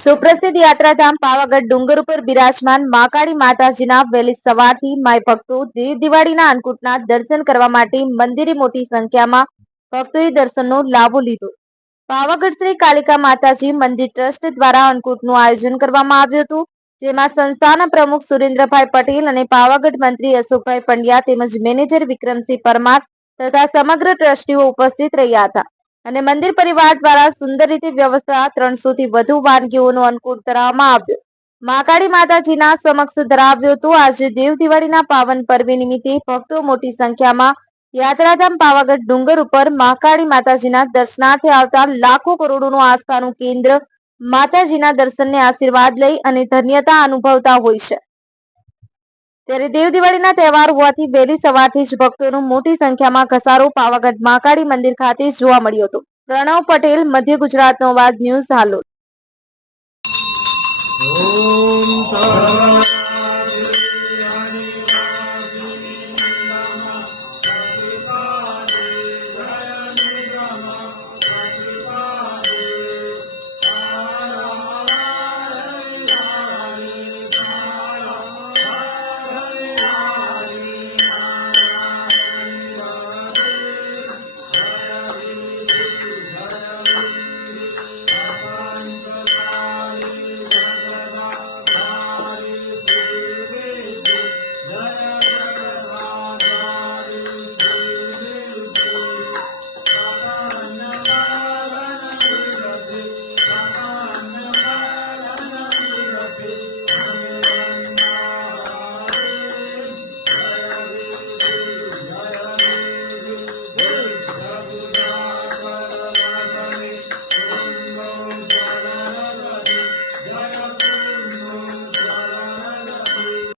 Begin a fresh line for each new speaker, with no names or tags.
સુપ્રસિદ્ધ યાત્રાધામ પાવાગઢ ડુંગર ઉપર બિરાજમાન મહાકાળી માતાજીના વહેલી સવારથી માય ભક્તો દેવ દિવાળીના અન્નકૂટના દર્શન કરવા માટે મંદિરે મોટી સંખ્યામાં ભક્તોએ દર્શનનો લાભો લીધો. પાવાગઢ શ્રી કાલિકા માતાજી મંદિર ટ્રસ્ટ દ્વારા અન્નકૂટનું આયોજન કરવામાં આવ્યું હતું, જેમાં સંસ્થાના પ્રમુખ સુરેન્દ્રભાઈ પટેલ અને પાવાગઢ મંત્રી અશોકભાઈ પંડ્યા તેમજ મેનેજર વિક્રમસિંહ પરમાર તથા સમગ્ર ટ્રસ્ટીઓ ઉપસ્થિત રહ્યા હતા. અને મંદિર પરિવાર દ્વારા સુંદર રીતે વ્યવસ્થા ત્રણસો થી વધુ વાનગીઓનો અન્નકૂટ ધરાવવામાં આવ્યો. મહાકાળી માતાજીના સમક્ષ ધરાવ્યો હતો. આજે દેવ દિવાળીના પાવન પર્વ નિમિત્તે ભક્તો મોટી સંખ્યામાં યાત્રાધામ પાવાગઢ ડુંગર ઉપર મહાકાળી માતાજીના દર્શનાર્થે આવતા લાખો કરોડોનું આસ્થાનું કેન્દ્ર માતાજીના દર્શનને આશીર્વાદ લઈ અને ધન્યતા અનુભવતા હોય છે. ત્યારે દેવ દિવાળીના તહેવાર હોવાથી વહેલી સવારથી જ ભક્તોનો મોટી સંખ્યામાં ઘસારો પાવાગઢ મહાકાળી મંદિર ખાતે જોવા મળ્યો હતો. પ્રણવ પટેલ, મધ્ય ગુજરાતનો અવાજ ન્યૂઝ હાલોલ